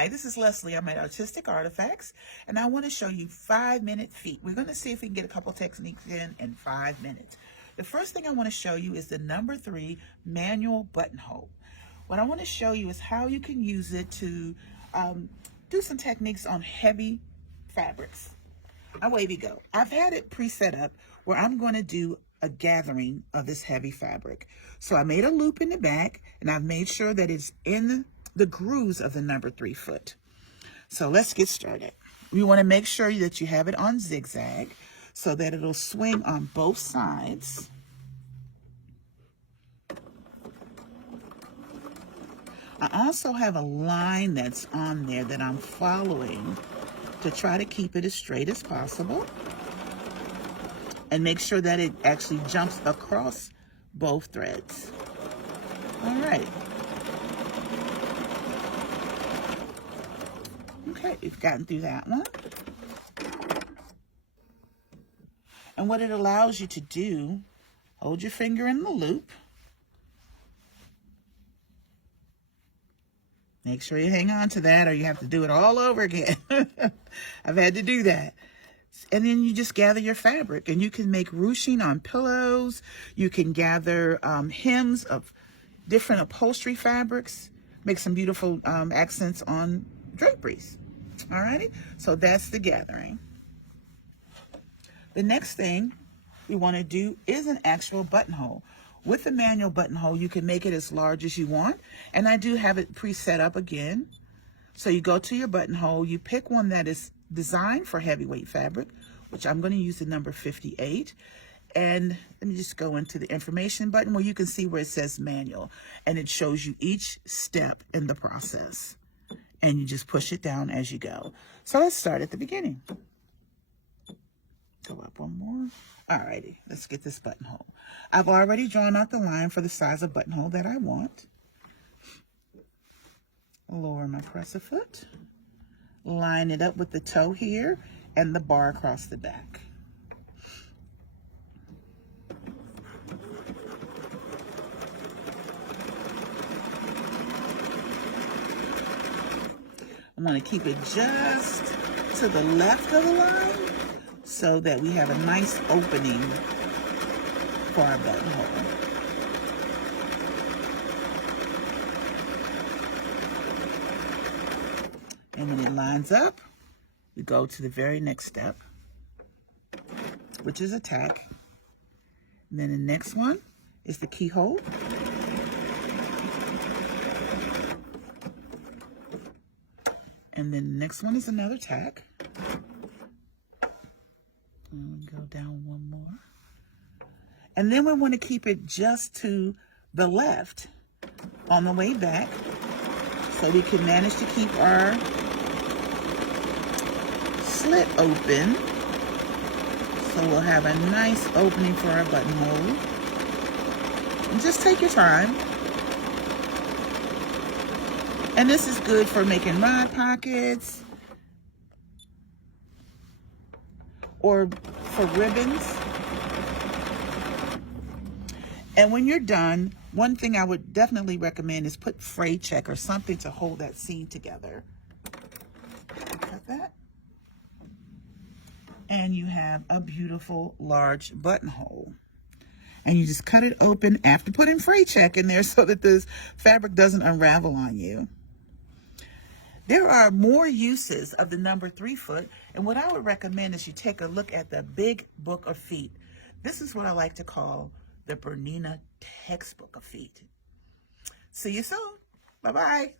Hi, this is Leslie. I'm at Artistic Artifacts, and I want to show you 5-minute feet. We're going to see if we can get a couple techniques in 5 minutes. The first thing I want to show you is the number 3 manual buttonhole. What I want to show you is how you can use it to do some techniques on heavy fabrics. Away we go. I've had it pre-set up where I'm going to do a gathering of this heavy fabric. So I made a loop in the back, and I've made sure that it's in the grooves of the number 3 foot. So let's get started. You want to make sure that you have it on zigzag so that it'll swing on both sides. I also have a line that's on there that I'm following to try to keep it as straight as possible and make sure that it actually jumps across both threads. All right. Okay, we've gotten through that one. And what it allows you to do, hold your finger in the loop. Make sure you hang on to that or you have to do it all over again. I've had to do that. And then you just gather your fabric, and you can make ruching on pillows. You can gather hems of different upholstery fabrics, make some beautiful accents on draperies. Alrighty, so that's the gathering. The next thing we want to do is an actual buttonhole. With the manual buttonhole, you can make it as large as you want, and I do have it pre-set up again. So you go to your buttonhole, you pick one that is designed for heavyweight fabric, which I'm going to use the number 58. And let me just go into the information button where you can see where it says manual, and it shows you each step in the process. And you just push it down as you go. So let's start at the beginning. Go up one more. Alrighty, let's get this buttonhole. I've already drawn out the line for the size of buttonhole that I want. Lower my presser foot. Line it up with the toe here and the bar across the back. I'm going to keep it just to the left of the line so that we have a nice opening for our buttonhole. And when it lines up, we go to the very next step, which is a tack. And then the next one is the keyhole. And then the next one is another tack. And go down one more. And then we want to keep it just to the left on the way back so we can manage to keep our slit open. So we'll have a nice opening for our buttonhole. And just take your time. And this is good for making rod pockets or for ribbons. And when you're done, one thing I would definitely recommend is put fray check or something to hold that seam together. Cut that. And you have a beautiful large buttonhole. And you just cut it open after putting fray check in there so that this fabric doesn't unravel on you. There are more uses of the number 3 foot, and what I would recommend is you take a look at the big book of feet. This is what I like to call the BERNINA textbook of feet. See you soon. Bye-bye.